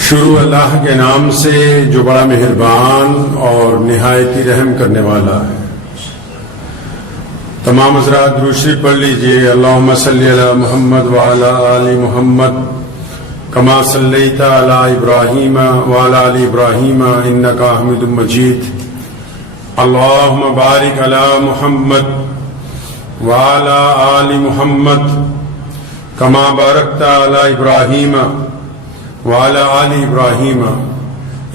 شروع اللہ کے نام سے جو بڑا مہربان اور نہایت ہی رحم کرنے والا ہے۔ تمام حضرات درود شریف پڑھ لیجئے۔ اللہم صلی علی محمد وعلی آل محمد کما صلیت علی ابراہیم وعلی آل ابراہیم انکا حمید مجید۔ اللہم بارک علی محمد وعلی آل محمد کما بارکت علی ابراہیم وعلی آل ابراہیم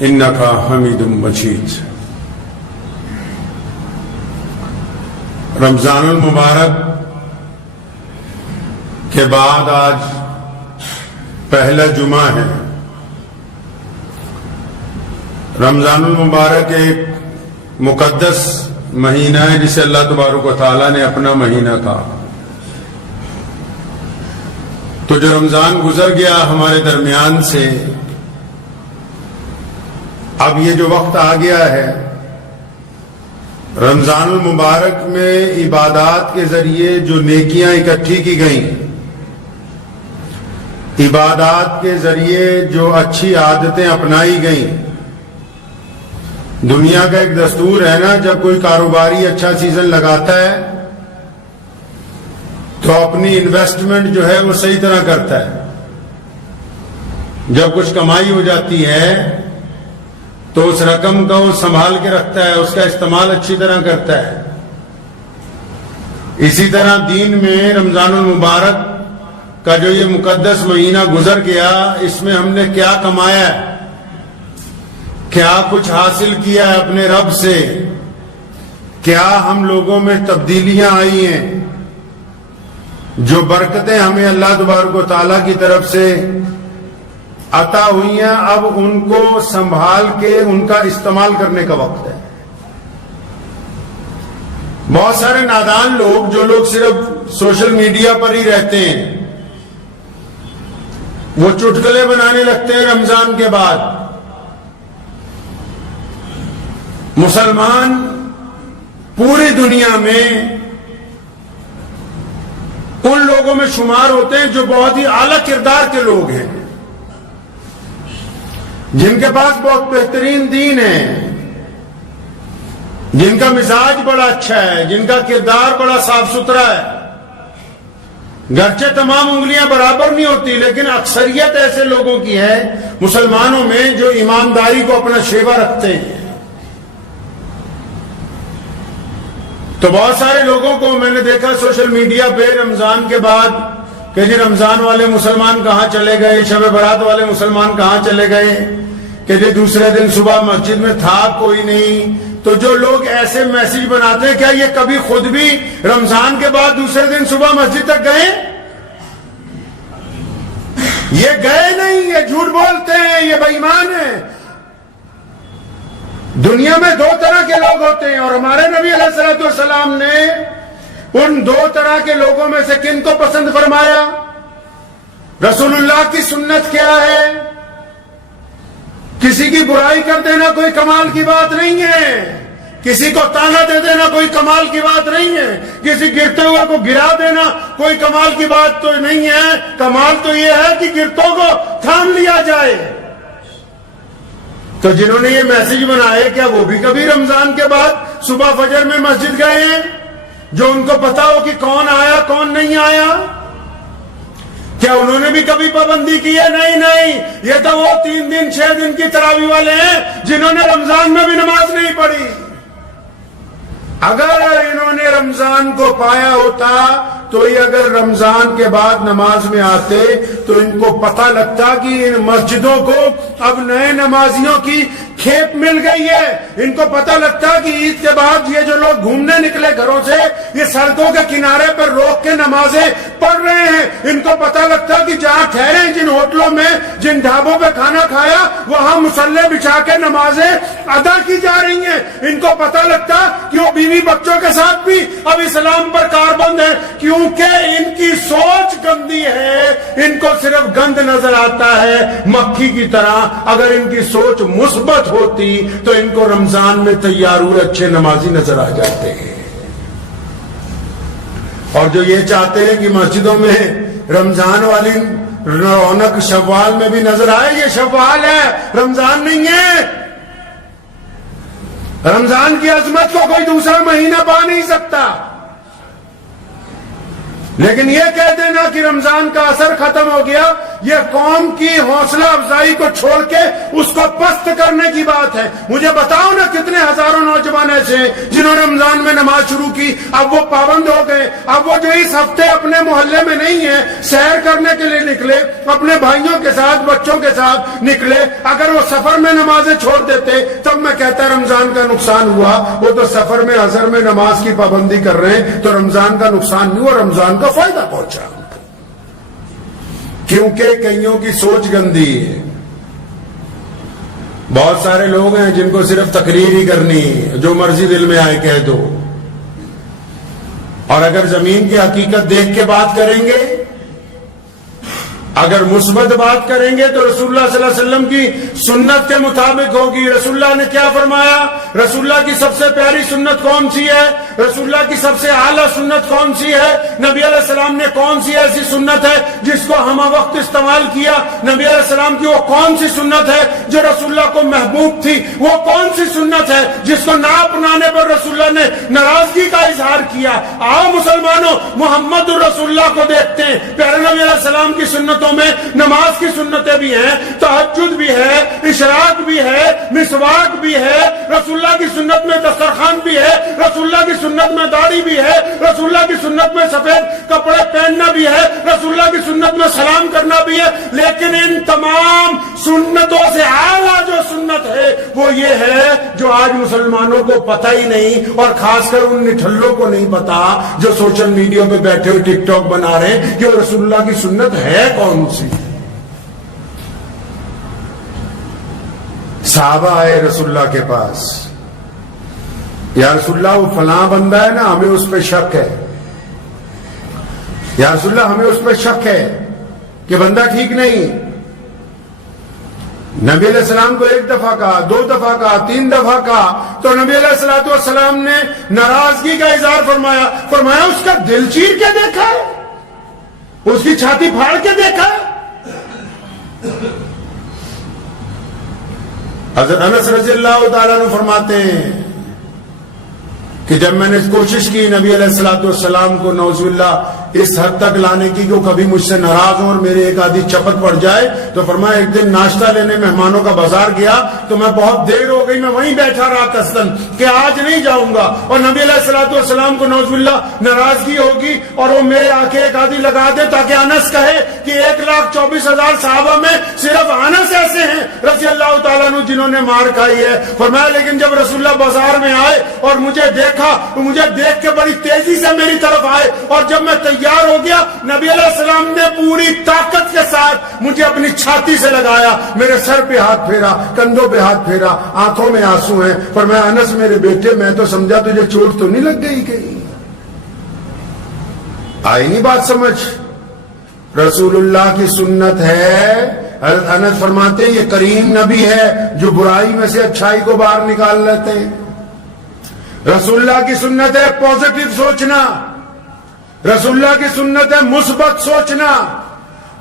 انکا حمید مجید۔ رمضان المبارک کے بعد آج پہلا جمعہ ہے۔ رمضان المبارک ایک مقدس مہینہ ہے جسے اللہ تبارک و تعالیٰ نے اپنا مہینہ کہا۔ تو جو رمضان گزر گیا ہمارے درمیان سے، اب یہ جو وقت آ گیا ہے رمضان المبارک میں عبادات کے ذریعے جو نیکیاں اکٹھی کی گئیں، عبادات کے ذریعے جو اچھی عادتیں اپنائی گئیں۔ دنیا کا ایک دستور ہے نا، جب کوئی کاروباری اچھا سیزن لگاتا ہے تو اپنی انویسٹمنٹ جو ہے وہ صحیح طرح کرتا ہے۔ جب کچھ کمائی ہو جاتی ہے تو اس رقم کا وہ سنبھال کے رکھتا ہے، اس کا استعمال اچھی طرح کرتا ہے۔ اسی طرح دین میں رمضان المبارک کا جو یہ مقدس مہینہ گزر گیا، اس میں ہم نے کیا کمایا ہے، کیا کچھ حاصل کیا ہے اپنے رب سے، کیا ہم لوگوں میں تبدیلیاں آئی ہیں، جو برکتیں ہمیں اللہ تبارک و تعالیٰ کی طرف سے عطا ہوئی ہیں، اب ان کو سنبھال کے ان کا استعمال کرنے کا وقت ہے۔ بہت سارے نادان لوگ، جو لوگ صرف سوشل میڈیا پر ہی رہتے ہیں، وہ چٹکلے بنانے لگتے ہیں رمضان کے بعد۔ مسلمان پوری دنیا میں ان لوگوں میں شمار ہوتے ہیں جو بہت ہی اعلیٰ کردار کے لوگ ہیں، جن کے پاس بہت بہترین دین ہے، جن کا مزاج بڑا اچھا ہے، جن کا کردار بڑا صاف ستھرا ہے۔ گرچہ تمام انگلیاں برابر نہیں ہوتی، لیکن اکثریت ایسے لوگوں کی ہے مسلمانوں میں جو ایمانداری کو اپنا شیوا رکھتے ہیں۔ تو بہت سارے لوگوں کو میں نے دیکھا سوشل میڈیا پہ رمضان کے بعد کہ جی رمضان والے مسلمان کہاں چلے گئے، شب برات والے مسلمان کہاں چلے گئے، کہ جی دوسرے دن صبح مسجد میں تھا کوئی نہیں۔ تو جو لوگ ایسے میسج بناتے ہیں، کیا یہ کبھی خود بھی رمضان کے بعد دوسرے دن صبح مسجد تک گئے؟ یہ گئے نہیں، یہ جھوٹ بولتے ہیں، یہ بے ایمان ہیں۔ دنیا میں دو طرح کے لوگ ہوتے ہیں، اور ہمارے نبی علیہ الصلوۃ والسلام نے ان دو طرح کے لوگوں میں سے کن کو پسند فرمایا؟ رسول اللہ کی سنت کیا ہے؟ کسی کی برائی کر دینا کوئی کمال کی بات نہیں ہے، کسی کو تانا دے دینا کوئی کمال کی بات نہیں ہے، کسی گرتے ہوئے کو گرا دینا کوئی کمال کی بات تو نہیں ہے۔ کمال تو یہ ہے کہ گرتوں کو تھام لیا جائے۔ تو جنہوں نے یہ میسج بنائے، کیا وہ بھی کبھی رمضان کے بعد صبح فجر میں مسجد گئے ہیں، جو ان کو پتا ہو کہ کون آیا کون نہیں آیا؟ کیا انہوں نے بھی کبھی پابندی کی ہے؟ نہیں، یہ تو وہ 3 دن 6 دن کی تراویح والے ہیں جنہوں نے رمضان میں بھی نماز نہیں پڑھی۔ اگر انہوں نے رمضان کو پایا ہوتا تو یہ اگر رمضان کے بعد نماز میں آتے تو ان کو پتہ لگتا کہ ان مسجدوں کو اب نئے نمازیوں کی کھیپ مل گئی ہے۔ ان کو پتہ لگتا کہ عید کے بعد یہ جو لوگ گھومنے نکلے گھروں سے، یہ سڑکوں کے کنارے پر روک کے نمازیں پڑھ رہے ہیں۔ ان کو پتہ لگتا کہ جہاں ٹھہرے، جن ہوٹلوں میں، جن ڈھابوں پہ کھانا کھایا، وہاں مصلے بچھا کے نمازیں ادا کی جا رہی ہیں۔ ان کو پتہ لگتا کہ وہ بیوی بچوں کے ساتھ بھی اب اسلام پر کاربند ہے، کیونکہ ان کی سوچ گندی ہے، ان کو صرف گند نظر آتا ہے مکھی کی طرح۔ اگر ان کی سوچ مثبت ہوتی تو ان کو رمضان میں تیار ہوئے اچھے نمازی نظر آ جاتے ہیں۔ اور جو یہ چاہتے ہیں کہ مسجدوں میں رمضان والی رونق شوال میں بھی نظر آئے. یہ شوال ہے، رمضان نہیں ہے. رمضان کی عظمت کو کوئی دوسرا مہینہ پا نہیں سکتا. لیکن یہ کہہ دینا کہ رمضان کا اثر ختم ہو گیا، یہ قوم کی حوصلہ افزائی کو چھوڑ کے اس کو پست کرنے کی بات ہے. مجھے بتاؤ نا کتنے ہزاروں نوجوان ایسے ہیں جنہوں نے رمضان میں نماز شروع کی، اب وہ پابند ہو گئے. اب وہ جو اس ہفتے اپنے محلے میں نہیں ہیں، سیر کرنے کے لیے نکلے، اپنے بھائیوں کے ساتھ بچوں کے ساتھ نکلے، اگر وہ سفر میں نمازیں چھوڑ دیتے تب میں کہتا رمضان کا نقصان ہوا. وہ تو سفر میں اثر میں نماز کی پابندی کر رہے ہیں تو رمضان کا نقصان نہیں ہوا، رمضان کا فائدہ پہنچا. کیونکہ کئیوں کی سوچ گندی ہے. بہت سارے لوگ ہیں جن کو صرف تقریر ہی کرنی، جو مرضی دل میں آئے کہہ دو. اور اگر زمین کی حقیقت دیکھ کے بات کریں گے، اگر مثبت بات کریں گے تو رسول اللہ صلی اللہ علیہ وسلم کی سنت کے مطابق ہوگی. رسول اللہ نے کیا فرمایا؟ رسول اللہ کی سب سے پیاری سنت کون سی ہے؟ رسول اللہ کی سب سے اعلیٰ سنت کون سی ہے؟ نبی علیہ السلام نے کون سی ایسی سنت ہے جس کو ہم وقت استعمال کیا؟ نبی علیہ السلام کی وہ کون سی سنت ہے جو رسول اللہ کو محبوب تھی؟ وہ کون سی سنت ہے جس کو نہ اپنانے پر رسول اللہ نے ناراضگی کا اظہار کیا؟ آؤ مسلمانوں، محمد الرسول اللہ کو دیکھتے ہیں. پیارے نبی علیہ السلام کی سنتوں میں نماز کی سنتیں بھی ہیں، تہجد بھی ہے، اشراق بھی ہے، مسواک بھی ہے. رسول اللہ کی سنت میں دسترخوان بھی ہے، رسول اللہ کی سنت میں داڑھی بھی ہے، رسول اللہ کی سنت میں سفید کپڑے پہننا بھی ہے، رسول اللہ کی سنت میں سلام کرنا بھی ہے. لیکن ان تمام سنتوں سے اعلیٰ جو سنت ہے وہ یہ ہے جو آج مسلمانوں کو پتہ ہی نہیں، اور خاص کر ان نٹھلوں کو نہیں پتا جو سوشل میڈیا پہ بیٹھے ہوئے ٹک ٹاک بنا رہے ہیں کہ وہ رسول اللہ کی سنت ہے کون سی. صحابہ آئے رسول اللہ کے پاس، یا رسول اللہ وہ فلاں بندہ ہے نا، ہمیں اس پہ شک ہے. یا رسول اللہ ہمیں اس پہ شک ہے کہ بندہ ٹھیک نہیں. نبی علیہ السلام کو ایک دفعہ کہا، دو دفعہ کہا، تین دفعہ کہا تو نبی علیہ الصلوۃ والسلام نے ناراضگی کا اظہار فرمایا اس کا دل چیر کے دیکھا ہے، اس کی چھاتی پھاڑ کے دیکھا ہے. حضرت انس رضی اللہ تعالیٰ عنہ فرماتے ہیں کہ جب میں نے کوشش کی نبی علیہ الصلوۃ والسلام کو نعوذ باللہ اس حد تک لانے کی کہ وہ کبھی مجھ سے ناراض ہوں اور میرے ایک آدھی چپت پڑ جائے، تو فرمایا ایک دن ناشتہ لینے مہمانوں کا بازار گیا تو میں بہت دیر ہو گئی، میں وہیں بیٹھا رہا قصدن کہ آج نہیں جاؤں گا. اور نبی علیہ الصلوۃ والسلام کو نعوذ باللہ ناراضگی ہوگی اور وہ میرے آنکھیں ایک آدھی لگا دے تاکہ انس کہے کہ 1,24,000 صحابہ میں صرف انس ایسے ہیں رضی اللہ تعالیٰ عنہ جنہوں نے مار کھائی ہے. فرمایا لیکن جب رسول اللہ بازار میں آئے اور مجھے دیکھا تو مجھے دیکھ کے بڑی تیزی سے میری طرف آئے، اور جب میں تیار ہو گیا نبی علیہ السلام نے پوری طاقت کے ساتھ مجھے اپنی چھاتی سے لگایا، میرے سر پہ ہاتھ پھیرا، کندھوں پہ ہاتھ پھیرا، آنکھوں میں آنسو ہیں. فرمایا انس میرے بیٹے میں تو سمجھا تجھے چوٹ تو نہیں لگ گئی کہیں. آئی نہیں بات سمجھ؟ رسول اللہ کی سنت ہے. حضرت انس فرماتے ہیں یہ کریم نبی ہے جو برائی میں سے اچھائی کو باہر نکال لیتے ہیں. رسول اللہ کی سنت ہے پازیٹو سوچنا، رسول اللہ کی سنت ہے مثبت سوچنا،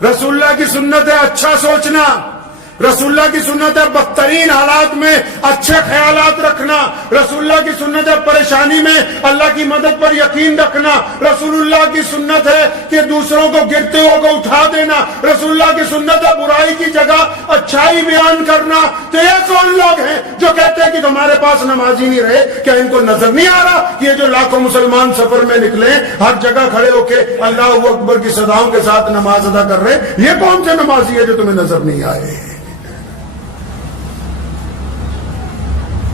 رسول اللہ کی سنت ہے اچھا سوچنا، رسول اللہ کی سنت ہے بدترین حالات میں اچھے خیالات رکھنا، رسول اللہ کی سنت ہے پریشانی میں اللہ کی مدد پر یقین رکھنا، رسول اللہ کی سنت ہے کہ دوسروں کو گرتے ہو کو اٹھا دینا، رسول اللہ کی سنت ہے برائی کی جگہ اچھائی بیان کرنا. تو یہ کون لوگ ہیں جو کہتے ہیں کہ ہمارے پاس نمازی نہیں رہے؟ کیا ان کو نظر نہیں آ رہا کہ یہ جو لاکھوں مسلمان سفر میں نکلے ہر جگہ کھڑے ہو کے اللہ اکبر کی صداؤں کے ساتھ نماز ادا کر رہے ہیں؟ یہ کون سے نمازی ہے جو تمہیں نظر نہیں آئے؟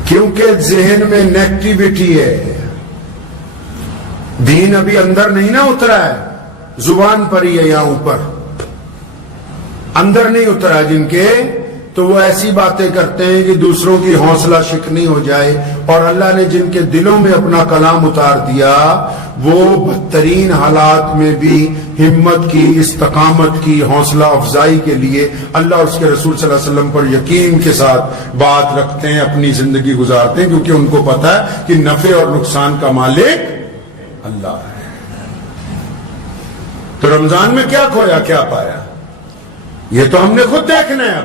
کیونکہ ذہن میں نیگیٹیوٹی ہے، دین ابھی اندر نہیں نا اترا ہے، زبان پر ہی ہے، یہاں اوپر اندر نہیں اترا جن کے، تو وہ ایسی باتیں کرتے ہیں کہ دوسروں کی حوصلہ شکنی ہو جائے. اور اللہ نے جن کے دلوں میں اپنا کلام اتار دیا وہ بدترین حالات میں بھی ہمت کی، استقامت کی، حوصلہ افزائی کے لیے اللہ اور اس کے رسول صلی اللہ علیہ وسلم پر یقین کے ساتھ بات رکھتے ہیں، اپنی زندگی گزارتے ہیں، کیونکہ ان کو پتا ہے کہ نفع اور نقصان کا مالک اللہ ہے. تو رمضان میں کیا کھویا کیا پایا؟ یہ تو ہم نے خود دیکھنا ہے.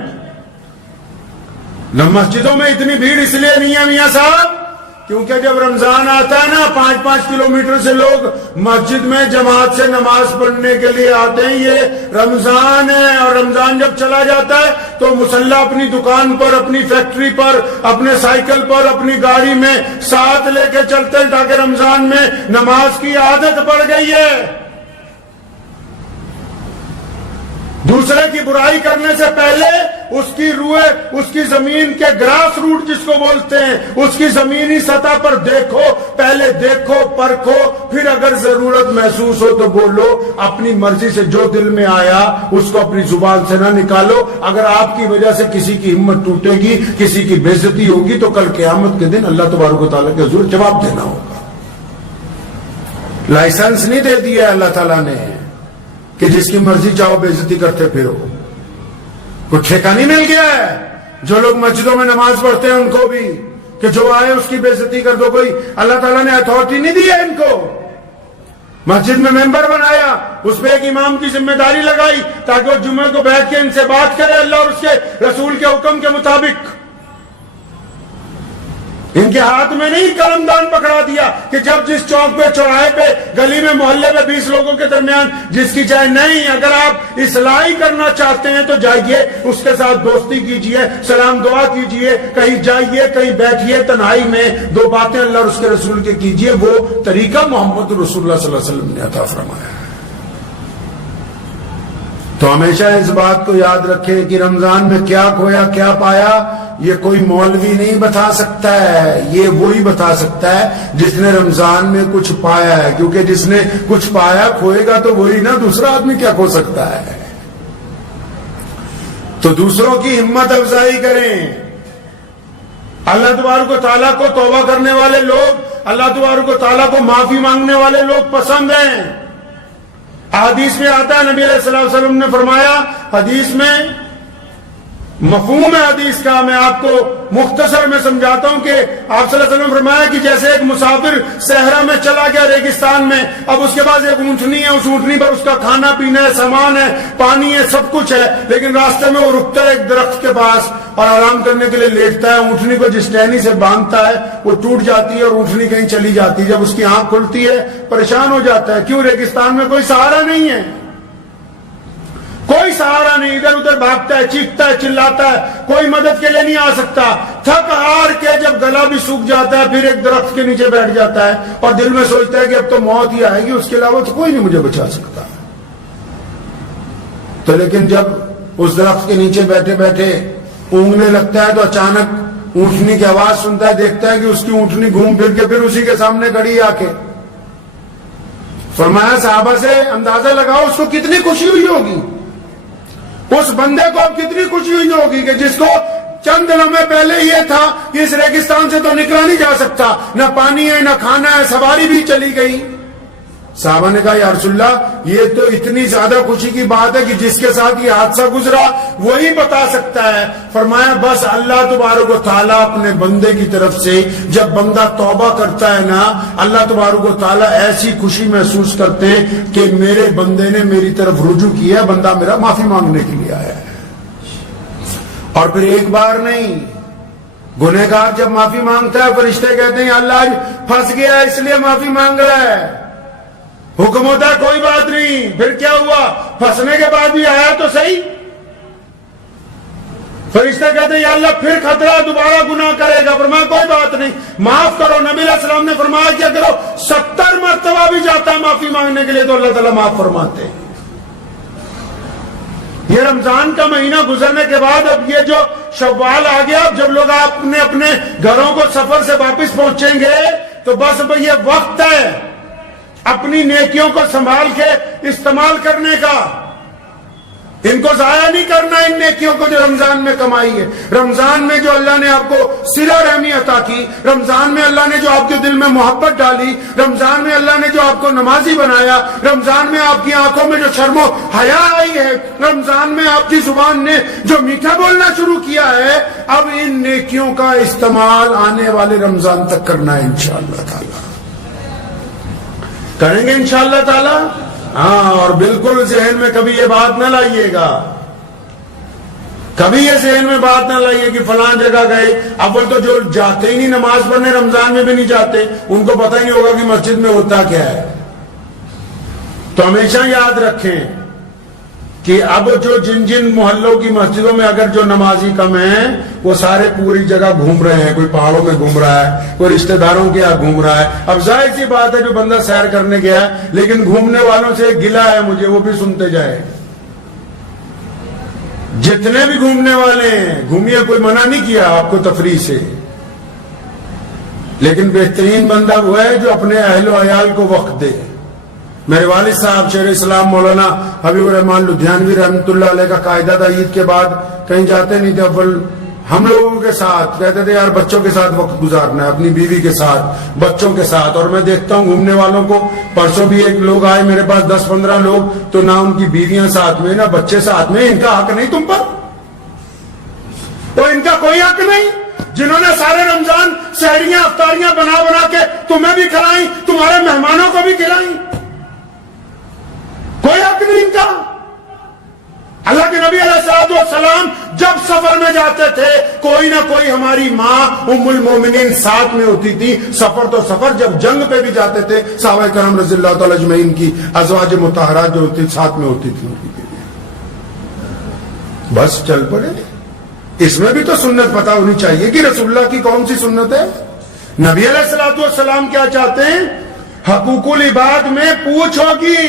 اب مسجدوں میں اتنی بھیڑ اس لیے نہیں ہے میاں صاحب کیونکہ جب رمضان آتا ہے نا 5-5 کلومیٹر سے لوگ مسجد میں جماعت سے نماز پڑھنے کے لیے آتے ہیں. یہ رمضان ہے اور رمضان جب چلا جاتا ہے تو مسلح اپنی دکان پر, اپنی فیکٹری پر, اپنے سائیکل پر, اپنی گاڑی میں ساتھ لے کے چلتے ہیں تاکہ رمضان میں نماز کی عادت پڑ گئی ہے. دوسرے کی برائی کرنے سے پہلے اس کی روح, اس کی زمین کے گراس روٹ جس کو بولتے ہیں, اس کی زمینی سطح پر دیکھو, پہلے دیکھو, پرکھو, پھر اگر ضرورت محسوس ہو تو بولو. اپنی مرضی سے جو دل میں آیا اس کو اپنی زبان سے نہ نکالو. اگر آپ کی وجہ سے کسی کی ہمت ٹوٹے گی, کسی کی بے عزتی ہوگی تو کل قیامت کے دن اللہ تبارک و تعالیٰ کے حضور جواب دینا ہوگا. لائسنس نہیں دے دیا اللہ تعالیٰ نے کہ جس کی مرضی چاہو بے عزتی کرتے پھرو. کوئی ٹھیکہ نہیں مل گیا ہے جو لوگ مسجدوں میں نماز پڑھتے ہیں ان کو بھی کہ جو آئے اس کی بے عزتی کر دو. کوئی اللہ تعالیٰ نے اتھارٹی نہیں دی ہے ان کو. مسجد میں ممبر بنایا, اس پہ ایک امام کی ذمہ داری لگائی تاکہ وہ جمعے کو بیٹھ کے ان سے بات کرے اللہ اور اس کے رسول کے حکم کے مطابق. ان کے ہاتھ میں نہیں قلم دان پکڑا دیا کہ جب جس چوک پہ, چوراہے پہ, گلی میں, محلے میں 20 لوگوں کے درمیان جس کی چاہے نہیں. اگر آپ اصلاحی کرنا چاہتے ہیں تو جائیے, اس کے ساتھ دوستی کیجئے, سلام دعا کیجئے, کہیں جائیے, کہیں بیٹھیے, تنہائی میں 2 باتیں اللہ اور اس کے رسول کے کیجئے. وہ طریقہ محمد رسول اللہ صلی اللہ علیہ وسلم نے عطا فرمایا ہے. تو ہمیشہ اس بات کو یاد رکھیں کہ رمضان میں کیا کھویا کیا پایا یہ کوئی مولوی نہیں بتا سکتا ہے. یہ وہی بتا سکتا ہے جس نے رمضان میں کچھ پایا ہے, کیونکہ جس نے کچھ پایا کھوئے گا تو وہی نا, دوسرا آدمی کیا کھو سکتا ہے. تو دوسروں کی ہمت افزائی کریں. اللہ تبارک و تعالیٰ کو توبہ کرنے والے لوگ, اللہ تبارک و تعالیٰ کو معافی مانگنے والے لوگ پسند ہیں. حدیث میں آتا ہے, نبی علیہ الصلوۃ والسلام نے فرمایا, حدیث میں مفہوم ہے حدیث کا, میں آپ کو مختصر میں سمجھاتا ہوں کہ آپ صلی اللہ علیہ وسلم نے فرمایا کہ جیسے ایک مسافر صحرا میں چلا گیا, ریگستان میں, اب اس کے پاس ایک اونٹنی ہے, اس اونٹنی پر اس کا کھانا پینا ہے, سامان ہے, پانی ہے, سب کچھ ہے, لیکن راستے میں وہ رکتا ہے ایک درخت کے پاس اور آرام کرنے کے لیے لیٹتا ہے. اونٹنی کو جس ٹہنی سے باندھتا ہے وہ ٹوٹ جاتی ہے اور اونٹنی کہیں چلی جاتی ہے. جب اس کی آنکھ کھلتی ہے پریشان ہو جاتا ہے, کیوں؟ ریگستان میں کوئی سہارا نہیں ہے, کوئی سہارا نہیں, ادھر ادھر بھاگتا ہے, چیختا ہے, چلاتا ہے, کوئی مدد کے لیے نہیں آ سکتا. تھک ہار کے جب گلا بھی سوکھ جاتا ہے پھر ایک درخت کے نیچے بیٹھ جاتا ہے اور دل میں سوچتا ہے کہ اب تو موت ہی آئے گی, اس کے علاوہ تو کوئی نہیں مجھے بچا سکتا. تو لیکن جب اس درخت کے نیچے بیٹھے بیٹھے اونگنے لگتا ہے تو اچانک اونٹنی کی آواز سنتا ہے, دیکھتا ہے کہ اس کی اونٹنی گھوم پھر کے پھر اسی کے سامنے کھڑی آ کے. فرمایا صحابہ سے اندازہ لگاؤ اس کو کتنی خوشی ہوئی ہوگی, اس بندے کو اب کتنی خوشی ہوئی ہوگی کہ جس کو چند لمحے پہلے یہ تھا کہ اس ریگستان سے تو نکلا نہیں جا سکتا, نہ پانی ہے, نہ کھانا ہے, سواری بھی چلی گئی. صحابہ نے کہا یا رسول اللہ یہ تو اتنی زیادہ خوشی کی بات ہے کہ جس کے ساتھ یہ حادثہ گزرا وہی بتا سکتا ہے. فرمایا بس اللہ تبارک و تعالیٰ اپنے بندے کی طرف سے جب بندہ توبہ کرتا ہے نا, اللہ تبارک و تعالیٰ ایسی خوشی محسوس کرتے ہیں کہ میرے بندے نے میری طرف رجوع کیا, بندہ میرا معافی مانگنے کے لیے آیا ہے. اور پھر ایک بار نہیں, گنہگار جب معافی مانگتا ہے فرشتے کہتے ہیں اللہ آج پھنس گیا اس لیے معافی مانگ رہا ہے. حکم ہوتا ہے کوئی بات نہیں, پھر کیا ہوا, پھنسنے کے بعد بھی آیا تو صحیح. فرشتے کہتے ہیں یا اللہ پھر خطرہ دوبارہ گناہ کرے گا, فرمایا کوئی بات نہیں معاف کرو. نبی علیہ السلام نے فرمایا کیا کرو, 70 مرتبہ بھی جاتا ہے معافی مانگنے کے لیے تو اللہ تعالیٰ معاف فرماتے ہیں. یہ رمضان کا مہینہ گزرنے کے بعد اب یہ جو شوال آ گیا, اب جب لوگ اپنے اپنے گھروں کو سفر سے واپس پہنچیں گے تو بس اب یہ وقت ہے اپنی نیکیوں کو سنبھال کے استعمال کرنے کا. ان کو ضائع نہیں کرنا, ان نیکیوں کو جو رمضان میں کمائی ہے. رمضان میں جو اللہ نے آپ کو صلہ رحمی عطا کی, رمضان میں اللہ نے جو آپ کے دل میں محبت ڈالی, رمضان میں اللہ نے جو آپ کو نمازی بنایا, رمضان میں آپ کی آنکھوں میں جو شرم و حیا آئی ہے, رمضان میں آپ کی زبان نے جو میٹھا بولنا شروع کیا ہے, اب ان نیکیوں کا استعمال آنے والے رمضان تک کرنا ہے انشاءاللہ تعالی. کریں گے انشاءاللہ تعالی. ہاں, اور بالکل ذہن میں کبھی یہ بات نہ لائیے گا کبھی یہ ذہن میں بات نہ لائیے کہ فلاں جگہ گئے. اول تو جو جاتے ہی نہیں نماز پڑھنے رمضان میں بھی نہیں جاتے, ان کو پتہ ہی نہیں ہوگا کہ مسجد میں ہوتا کیا ہے. تو ہمیشہ یاد رکھیں کہ اب جو جن محلوں کی مسجدوں میں اگر جو نمازی کم ہیں وہ سارے پوری جگہ گھوم رہے ہیں, کوئی پہاڑوں میں گھوم رہا ہے, کوئی رشتہ داروں کے یہاں گھوم رہا ہے. اب ظاہر سی بات ہے جو بندہ سیر کرنے گیا ہے, لیکن گھومنے والوں سے ایک گلہ ہے مجھے, وہ بھی سنتے جائے. جتنے بھی گھومنے والے ہیں گھومیے, کوئی منع نہیں کیا آپ کو تفریح سے, لیکن بہترین بندہ وہ ہے جو اپنے اہل و عیال کو وقت دے. میرے والد صاحب شیخ اسلام مولانا حبیب الرحمان لدھیانوی رحمۃ اللہ علیہ کا قاعدہ تھا, عید کے بعد کہیں جاتے نہیں تھے, اول ہم لوگوں کے ساتھ کہتے تھے یار بچوں کے ساتھ وقت گزارنا ہے, اپنی بیوی کے ساتھ, بچوں کے ساتھ. اور میں دیکھتا ہوں گھومنے والوں کو, پرسوں بھی ایک لوگ آئے میرے پاس 10-15 لوگ, تو نہ ان کی بیویاں ساتھ میں نہ بچے ساتھ میں. ان کا حق نہیں تم پر, تو ان کا کوئی حق نہیں. جنہوں نے سارے رمضان سحریاں افطاریاں بنا بنا کے تمہیں بھی کھلائیں, تمہارے مہمانوں کو بھی کھلائیں, کوئی حق نہیں ان کا. اللہ کے نبی علیہ السلام جب سفر میں جاتے تھے کوئی نہ کوئی ہماری ماں ام المومنین ساتھ میں ہوتی تھی. سفر تو سفر, جب جنگ پہ بھی جاتے تھے صحابہ کرام رضی اللہ تعالی اجمعین کی ازواج مطہرات جو ہوتی ساتھ میں ہوتی تھی, بس چل پڑے. اس میں بھی تو سنت پتہ ہونی چاہیے کہ رسول اللہ کی کون سی سنت ہے. نبی علیہ السلام کیا چاہتے ہیں؟ حقوق العباد میں پوچھ ہوگی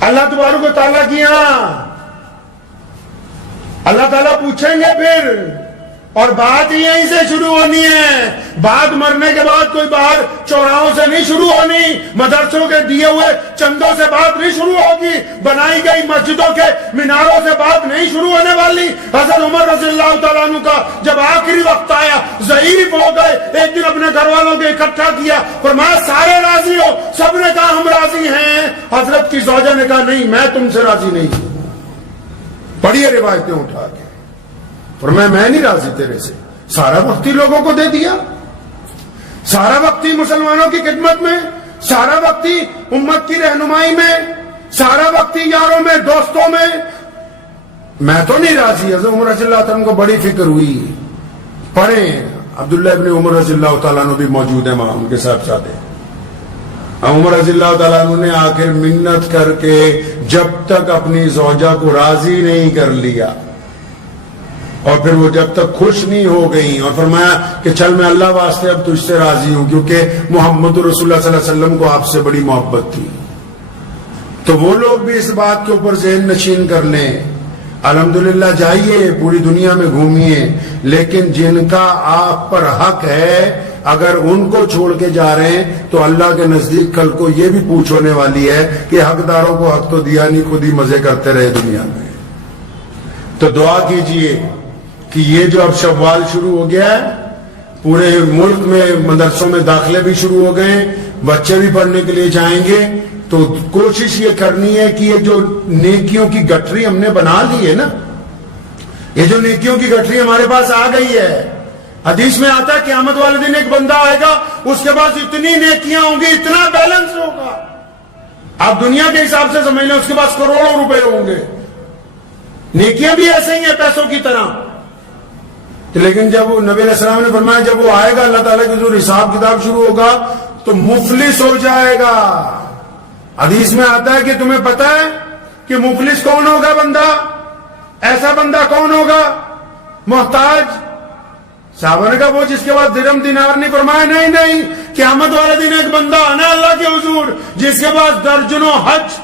اللہ تبارک و تعالیٰ کی. یہاں اللہ تعالیٰ پوچھیں گے پھر, اور بات یہیں سے شروع ہونی ہے. بات مرنے کے بعد کوئی باہر چوراہوں سے نہیں شروع ہونی, مدرسوں کے دیے ہوئے چندوں سے بات نہیں شروع ہوگی, بنائی گئی مسجدوں کے میناروں سے بات نہیں شروع ہونے والی. حضرت عمر رضی اللہ تعالیٰ عنہ کا جب آخری وقت آیا, ضعیف ہو گئے, ایک دن اپنے گھر والوں کو اکٹھا کیا, فرمایا سارے راضی ہو؟ سب نے کہا ہم راضی ہیں. حضرت کی زوجہ نے کہا نہیں, میں تم سے راضی نہیں ہوں. پڑھیے روایتیں اٹھا کے, فرمایا میں نہیں راضی تیرے سے. سارا وقت ہی لوگوں کو دے دیا, سارا وقت ہی مسلمانوں کی خدمت میں, سارا وقت ہی امت کی رہنمائی میں, سارا وقت ہی یاروں میں دوستوں میں, میں تو نہیں راضی. حضرت عمر رضی اللہ تعالیٰ عنہ کو بڑی فکر ہوئی. پڑھیں, عبداللہ ابن عمر رضی اللہ تعالیٰ عنہ بھی موجود ہیں وہاں, ان کے ساتھ ساتھ ہیں. عمر رضی اللہ تعالیٰ عنہ نے آخر منت کر کے جب تک اپنی زوجہ کو راضی نہیں کر لیا, اور پھر وہ جب تک خوش نہیں ہو گئی, اور فرمایا کہ چل میں اللہ واسطے اب تجھ سے راضی ہوں, کیونکہ محمد رسول اللہ صلی اللہ علیہ وسلم کو آپ سے بڑی محبت تھی. تو وہ لوگ بھی اس بات کے اوپر ذہن نشین کر لیں. الحمدللہ جائیے پوری دنیا میں گھومیے, لیکن جن کا آپ پر حق ہے اگر ان کو چھوڑ کے جا رہے ہیں تو اللہ کے نزدیک کل کو یہ بھی پوچھ ہونے والی ہے کہ حقداروں کو حق تو دیا نہیں, خود ہی مزے کرتے رہے دنیا میں. تو دعا کیجئے کہ یہ جو اب شوال شروع ہو گیا ہے, پورے ملک میں مدرسوں میں داخلے بھی شروع ہو گئے, بچے بھی پڑھنے کے لیے جائیں گے, تو کوشش یہ کرنی ہے کہ یہ جو نیکیوں کی گٹھری ہم نے بنا لی ہے نا, یہ جو نیکیوں کی گٹھری ہمارے پاس آ گئی ہے, حدیث میں آتا ہے قیامت والے دن ایک بندہ آئے گا, اس کے پاس اتنی نیکیاں ہوں گی, اتنا بیلنس ہوگا, آپ دنیا کے حساب سے سمجھ لیں اس کے پاس کروڑوں روپے ہوں گے. نیکیاں بھی ایسے ہی ہیں پیسوں کی طرح. لیکن جب نبی علیہ السلام نے فرمایا جب وہ آئے گا اللہ تعالیٰ کی جو حساب کتاب شروع ہوگا تو مفلس ہو جائے گا. حدیث میں آتا ہے کہ تمہیں پتا ہے کہ مفلس کون ہوگا بندہ, ایسا بندہ کون ہوگا؟ محتاج. صحابہ نے کہا وہ جس کے پاس درہم دینار نہیں. فرمایا نہیں, قیامت والے دن ایک بندہ آنا اللہ کے حضور جس کے پاس درجنوں حج,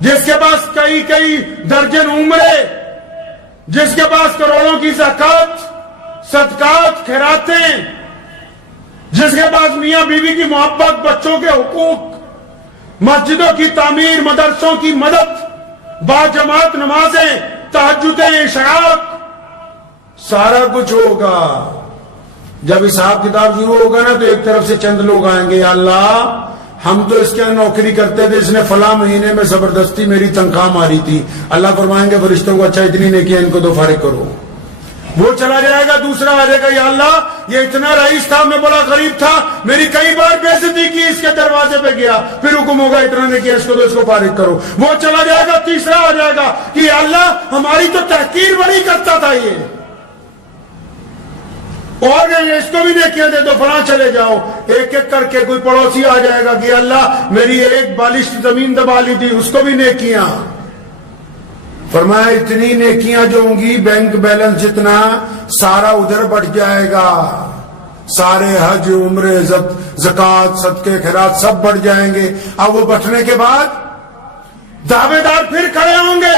جس کے پاس کئی درجن عمرے, جس کے پاس کروڑوں کی زکات, صدقات, خیراتیں, جس کے پاس میاں بیوی کی محبت, بچوں کے حقوق, مسجدوں کی تعمیر, مدرسوں کی مدد, باجماعت نمازیں, تہجدیں, اشراق, سارا کچھ ہوگا. جب حساب کتاب شروع ہوگا نا تو ایک طرف سے چند لوگ آئیں گے, یا اللہ ہم تو اس کے نوکری کرتے تھے, اس نے فلاں مہینے میں زبردستی میری تنخواہ ماری تھی. اللہ فرمائیں گے فرشتوں کو اچھا اتنی نیکی ان کو تو فارغ کرو. وہ چلا جائے گا, دوسرا آ جائے گا, یا اللہ یہ اتنا رئیس تھا، میں بڑا غریب تھا، میری کئی بار بےعزتی کی، اس کے دروازے پہ گیا، پھر حکم ہوگا اتنا نے کیا، اس کو تو اس کو فارغ کرو، وہ چلا جائے گا، تیسرا آ جائے گا کہ اللہ ہماری تو تحقیر بڑی کرتا تھا یہ، اور اس کو بھی نیکیاں دے دو، فلاں چلے جاؤ، ایک ایک کر کے کوئی پڑوسی آ جائے گا کہ اللہ میری ایک بالش زمین دبا لی تھی، اس کو بھی نیکیاں۔ فرمایا اتنی نیکیاں جو ہوں گی بینک بیلنس جتنا سارا ادھر بڑھ جائے گا، سارے حج عمرے زکوٰۃ صدقے خیرات سب بڑھ جائیں گے۔ اب وہ بٹھنے کے بعد دعوے دار پھر کھڑے ہوں گے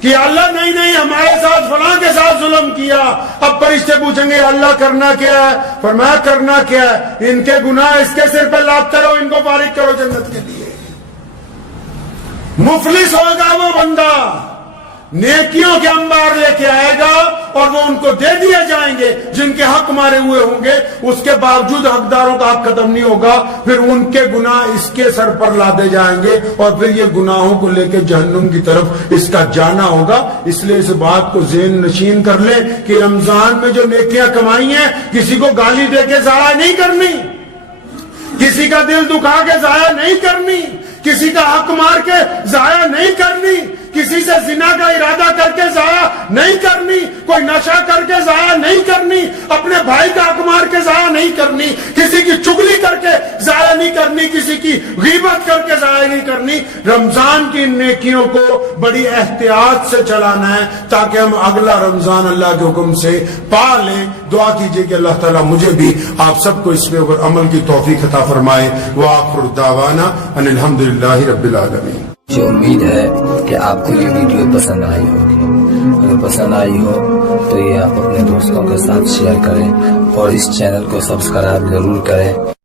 کہ اللہ نہیں ہمارے ساتھ فلاں کے ساتھ ظلم کیا۔ اب فرشتے پوچھیں گے اللہ کرنا کیا ہے؟ فرمایا کرنا کیا ہے، ان کے گناہ اس کے سر پہ لاتے رہو، ان کو فارغ کرو جنت کے لیے۔ مفلس ہوگا وہ بندہ، نیکیوں کے انبار لے کے آئے گا اور وہ ان کو دے دیے جائیں گے جن کے حق مارے ہوئے ہوں گے، اس کے باوجود حقداروں کا حق ختم نہیں ہوگا، پھر ان کے گناہ اس کے سر پر لادے جائیں گے اور پھر یہ گناہوں کو لے کے جہنم کی طرف اس کا جانا ہوگا۔ اس لیے اس بات کو ذہن نشین کر لیں کہ رمضان میں جو نیکیاں کمائی ہیں کسی کو گالی دے کے ضائع نہیں کرنی، کسی کا دل دکھا کے ضائع نہیں کرنی، کسی کا حق مار کے ضائع نہیں کرنی، کسی سے زنا کا ارادہ کر کے ضائع نہیں کرنی، کوئی نشہ کر کے ضائع نہیں کرنی، اپنے بھائی کا حق مار کے ضائع نہیں کرنی، کسی کی چغلی کر کے ضائع نہیں کرنی، کسی کی غیبت کر کے ضائع نہیں کرنی۔ رمضان کی نیکیوں کو بڑی احتیاط سے چلانا ہے تاکہ ہم اگلا رمضان اللہ کے حکم سے پا لیں۔ دعا کیجئے کہ اللہ تعالیٰ مجھے بھی آپ سب کو اس پہ عمل کی توفیق عطا فرمائے۔ وآخر دعوانا ان الحمدللہ رب العالمین۔ مجھے امید ہے کہ آپ کو یہ ویڈیو پسند آئی ہوگی، اگر پسند آئی ہو تو یہ آپ اپنے دوستوں کے ساتھ شیئر کریں اور اس چینل کو سبسکرائب ضرور کریں۔